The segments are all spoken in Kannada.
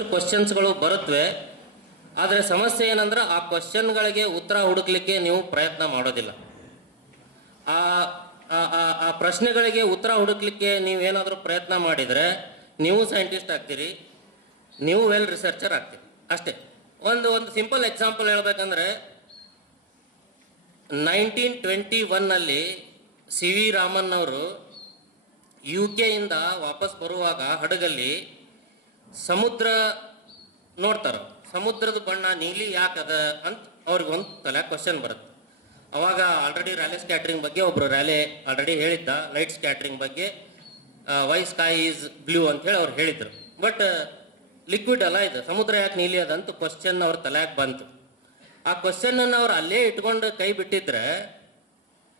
ಸಾಕಷ್ಟು ಕ್ವಶನ್ಸ್ಗಳು ಬರುತ್ತವೆ. ಆದರೆ ಸಮಸ್ಯೆ ಏನಂದ್ರೆ ಆ ಕ್ವಶನ್ಗಳಿಗೆ ಉತ್ತರ ಹುಡುಕ್ಲಿಕ್ಕೆ ನೀವು ಪ್ರಯತ್ನ ಮಾಡೋದಿಲ್ಲ. ಆ ಆ ಪ್ರಶ್ನೆಗಳಿಗೆ ಉತ್ತರ ಹುಡುಕ್ಲಿಕ್ಕೆ ನೀವೇನಾದರೂ ಪ್ರಯತ್ನ ಮಾಡಿದರೆ ನೀವು ಸೈಂಟಿಸ್ಟ್ ಆಗ್ತೀರಿ, ನೀವು ವೆಲ್ ರಿಸರ್ಚರ್ ಆಗ್ತೀರಿ ಅಷ್ಟೇ. ಒಂದು ಸಿಂಪಲ್ ಎಕ್ಸಾಂಪಲ್ ಹೇಳ್ಬೇಕಂದ್ರೆ 1921ನಲ್ಲಿ ಸಿ ವಿ ರಾಮನ್ ಅವರು UK ಇಂದ ವಾಪಸ್ ಬರುವಾಗ ಹಡಗಲ್ಲಿ ಸಮುದ್ರ ನೋಡ್ತಾರೆ. ಸಮುದ್ರದ ಬಣ್ಣ ನೀಲಿ ಯಾಕದ ಅಂತ ಅವ್ರಿಗೆ ಒಂದು ತಲೆ ಕ್ವಶನ್ ಬರುತ್ತೆ. ಅವಾಗ ಆಲ್ರೆಡಿ ರ್ಯಾಲೆ ಸ್ಕ್ಯಾಟ್ರಿಂಗ್ ಬಗ್ಗೆ ಒಬ್ಬರು ರ್ಯಾಲೆ ಆಲ್ರೆಡಿ ಹೇಳಿದ್ದ, ಲೈಟ್ ಸ್ಕ್ಯಾಟ್ರಿಂಗ್ ಬಗ್ಗೆ ವೈ ಸ್ಕೈ ಈಸ್ ಬ್ಲೂ ಅಂತ ಹೇಳಿ ಅವ್ರು ಹೇಳಿದರು. ಬಟ್ ಲಿಕ್ವಿಡ್ ಅಲ್ಲ ಇದು, ಸಮುದ್ರ ಯಾಕೆ ನೀಲಿ ಅದಂತ ಕ್ವಶನ್ ಅವ್ರ ತಲೆಯಾಗ ಬಂತು. ಆ ಕ್ವಶನನ್ನು ಅವ್ರು ಅಲ್ಲೇ ಇಟ್ಕೊಂಡು ಕೈ ಬಿಟ್ಟಿದ್ರೆ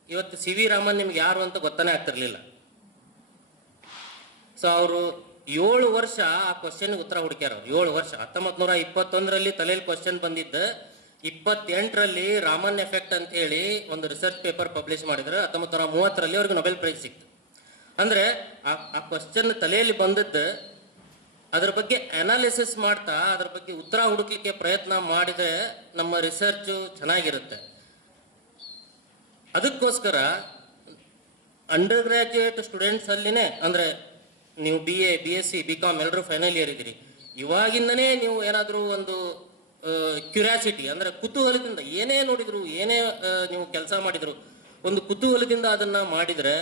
ಇವತ್ತು ಸಿ ವಿ ರಾಮನ್ ನಿಮ್ಗೆ ಯಾರು ಅಂತ ಗೊತ್ತಾನೆ ಆಗ್ತಿರ್ಲಿಲ್ಲ. ಸೊ ಅವರು 7 ವರ್ಷ ಆ ಕ್ವಶನ್ಗೆ ಉತ್ತರ ಹುಡುಕ್ಯಾರ. 7 ವರ್ಷ. 1921ರಲ್ಲಿ ತಲೆಯಲ್ಲಿ ಕ್ವಶನ್ ಬಂದಿದ್ದು, 28ರಲ್ಲಿ ರಾಮನ್ ಎಫೆಕ್ಟ್ ಅಂತ ಹೇಳಿ ಒಂದು ರಿಸರ್ಚ್ ಪೇಪರ್ ಪಬ್ಲಿಷ್ ಮಾಡಿದ್ರು. 1930ರಲ್ಲಿ ಅವ್ರಿಗೆ ನೊಬೆಲ್ ಪ್ರೈಸ್ ಸಿಕ್ತು. ಅಂದರೆ ಆ ಕ್ವಶನ್ ತಲೆಯಲ್ಲಿ ಬಂದದ್ದು, ಅದ್ರ ಬಗ್ಗೆ ಅನಾಲಿಸಿಸ್ ಮಾಡ್ತಾ ಅದ್ರ ಬಗ್ಗೆ ಉತ್ತರ ಹುಡುಕ್ಲಿಕ್ಕೆ ಪ್ರಯತ್ನ ಮಾಡಿದರೆ ನಮ್ಮ ರಿಸರ್ಚು ಚೆನ್ನಾಗಿರುತ್ತೆ. ಅದಕ್ಕೋಸ್ಕರ ಅಂಡರ್ ಗ್ರ್ಯಾಜುಯೇಟ್ ಸ್ಟೂಡೆಂಟ್ಸ್ ಅಲ್ಲಿನೇ, ಅಂದರೆ ನೀವು BA BSc BCom ಎಲ್ಲರೂ ಫೈನಲ್ ಇಯರ್ ಇದ್ದೀರಿ, ಇವಾಗಿಂದನೇ ನೀವು ಏನಾದರೂ ಒಂದು ಕ್ಯೂರಿಯಾಸಿಟಿ ಅಂದರೆ ಕುತೂಹಲದಿಂದ ಏನೇ ನೋಡಿದ್ರು, ಏನೇ ನೀವು ಕೆಲಸ ಮಾಡಿದ್ರು, ಒಂದು ಕುತೂಹಲದಿಂದ ಅದನ್ನು ಮಾಡಿದರೆ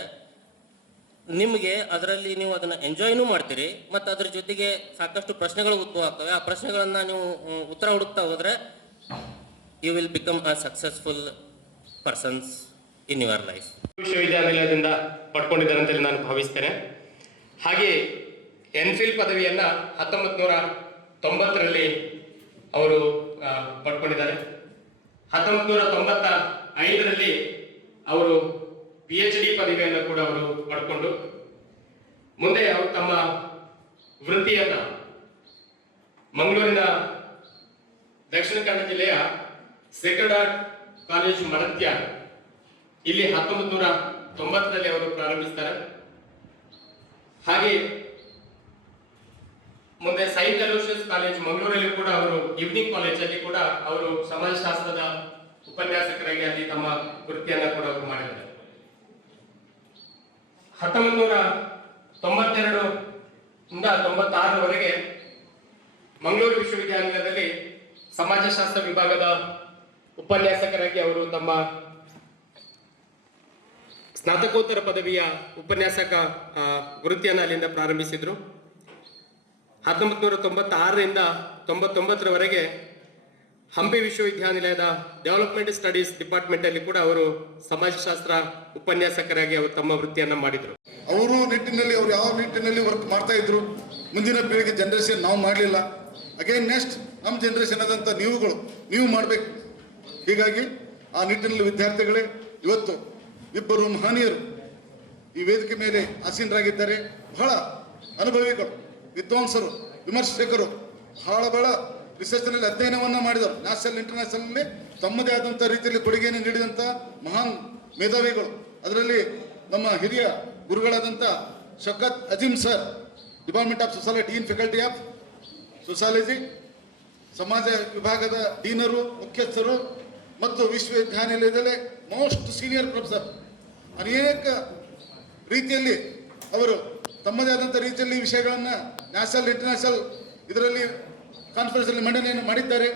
ನಿಮಗೆ ಅದರಲ್ಲಿ ನೀವು ಅದನ್ನು ಎಂಜಾಯ್ನೂ ಮಾಡ್ತೀರಿ ಮತ್ತು ಅದ್ರ ಜೊತೆಗೆ ಸಾಕಷ್ಟು ಪ್ರಶ್ನೆಗಳು ಉದ್ಭವ ಆಗ್ತವೆ. ಆ ಪ್ರಶ್ನೆಗಳನ್ನು ನೀವು ಉತ್ತರ ಹುಡುಕ್ತಾ ಹೋದರೆ you will become a successful persons in your life. ವಿಶ್ವವಿದ್ಯಾನಿಲಯದಿಂದ ಪಡ್ಕೊಂಡಿದ್ದಾರೆ ಅಂತೇಳಿ ನಾನು ಭಾವಿಸ್ತೇನೆ. ಹಾಗೆ ಎನ್ಫಿಲ್ ಪದವಿಯನ್ನು 1990ರಲ್ಲಿ ಅವರು ಪಡ್ಕೊಂಡಿದ್ದಾರೆ. 1995ರಲ್ಲಿ ಅವರು PhD ಪದವಿಯನ್ನು ಕೂಡ ಅವರು ಪಡ್ಕೊಂಡು ಮುಂದೆ ಅವರು ತಮ್ಮ ವೃತ್ತಿಯನ್ನ ಮಂಗಳೂರಿನ ದಕ್ಷಿಣ ಕನ್ನಡ ಜಿಲ್ಲೆಯ ಸೇಕ್ರೆಡ್ ಹಾರ್ಟ್ ಕಾಲೇಜ್ ಮರತ್ಯ ಇಲ್ಲಿ 1990ರಲ್ಲಿ ಅವರು ಪ್ರಾರಂಭಿಸ್ತಾರೆ. ಹಾಗೆ ಮುಂದೆ ಸೈಂಟ್ ಅಲೋಷಿಯಸ್ ಕಾಲೇಜ್ ಮಂಗಳೂರಲ್ಲಿ ಕೂಡ ಅವರು ಈವ್ನಿಂಗ್ ಕಾಲೇಜಲ್ಲಿ ಕೂಡ ಅವರು ಸಮಾಜಶಾಸ್ತ್ರದ ಉಪನ್ಯಾಸಕರಾಗಿ ಅಲ್ಲಿ ತಮ್ಮ ವೃತ್ತಿಯನ್ನ ಕೂಡ ಅವರು ಮಾಡಿದ್ದಾರೆ. 1992ರಿಂದ 96ರವರೆಗೆ ಮಂಗಳೂರು ವಿಶ್ವವಿದ್ಯಾನಿಲಯದಲ್ಲಿ ಸಮಾಜಶಾಸ್ತ್ರ ವಿಭಾಗದ ಉಪನ್ಯಾಸಕರಾಗಿ ಅವರು ತಮ್ಮ ಸ್ನಾತಕೋತ್ತರ ಪದವಿಯ ಉಪನ್ಯಾಸಕ ವೃತ್ತಿಯನ್ನು ಅಲ್ಲಿಂದ ಪ್ರಾರಂಭಿಸಿದರು. 1996ರಿಂದ 99ರವರೆಗೆ ಹಂಪಿ ವಿಶ್ವವಿದ್ಯಾನಿಲಯದ ಡೆವಲಪ್ಮೆಂಟ್ ಸ್ಟಡೀಸ್ ಡಿಪಾರ್ಟ್ಮೆಂಟಲ್ಲಿ ಕೂಡ ಅವರು ಸಮಾಜಶಾಸ್ತ್ರ ಉಪನ್ಯಾಸಕರಾಗಿ ಅವರು ತಮ್ಮ ವೃತ್ತಿಯನ್ನು ಮಾಡಿದರು. ಅವರು ನಿಟ್ಟಿನಲ್ಲಿ ಅವ್ರು ಯಾವ ನಿಟ್ಟಿನಲ್ಲಿ ವರ್ಕ್ ಮಾಡ್ತಾ ಇದ್ರು, ಮುಂದಿನ ಪೀಳಿಗೆ ಜನರೇಷನ್ ನಾವು ಮಾಡಲಿಲ್ಲ. ಅಗೇನ್ ನೆಕ್ಸ್ಟ್ ನಮ್ಮ ಜನರೇಷನ್ ಆದಂಥ ನೀವು ಮಾಡಬೇಕು. ಹೀಗಾಗಿ ಆ ನಿಟ್ಟಿನಲ್ಲಿ ವಿದ್ಯಾರ್ಥಿಗಳೇ, ಇವತ್ತು ಇಬ್ಬರು ಮಹನೀಯರು ಈ ವೇದಿಕೆ ಮೇಲೆ ಆಸೀನರಾಗಿದ್ದಾರೆ. ಬಹಳ ಅನುಭವಿಗಳು, ವಿದ್ವಾಂಸರು, ವಿಮರ್ಶಕರು, ಬಹಳ ರಿಸರ್ಚ್ನಲ್ಲಿ ಅಧ್ಯಯನವನ್ನು ಮಾಡಿದರು. ನ್ಯಾಷನಲ್ ಇಂಟರ್ನ್ಯಾಷನಲ್ನಲ್ಲಿ ತಮ್ಮದೇ ಆದಂಥ ರೀತಿಯಲ್ಲಿ ಕೊಡುಗೆಯನ್ನು ನೀಡಿದಂಥ ಮಹಾನ್ ಮೇಧಾವಿಗಳು. ಅದರಲ್ಲಿ ನಮ್ಮ ಹಿರಿಯ ಗುರುಗಳಾದಂಥ Shaukat Azeem sir, department of sociology dean faculty of sociology, ಸಮಾಜ ವಿಭಾಗದ ಡೀನರು, ಮುಖ್ಯಸ್ಥರು ಮತ್ತು ವಿಶ್ವವಿದ್ಯಾನಿಲಯದಲ್ಲೇ ಮೋಸ್ಟ್ ಸೀನಿಯರ್ ಪ್ರೊಫೆಸರ್. ಅನೇಕ ರೀತಿಯಲ್ಲಿ ಅವರು ತಮ್ಮದೇ ಆದಂಥ ರೀತಿಯಲ್ಲಿ ವಿಷಯಗಳನ್ನು ನ್ಯಾಷನಲ್ ಇಂಟರ್ನ್ಯಾಷನಲ್ ಇದರಲ್ಲಿ ಕಾನ್ಫರೆನ್ಸ್ ಅಲ್ಲಿ ಮಂಡನೆಯನ್ನು ಮಾಡಿದ್ದಾರೆ.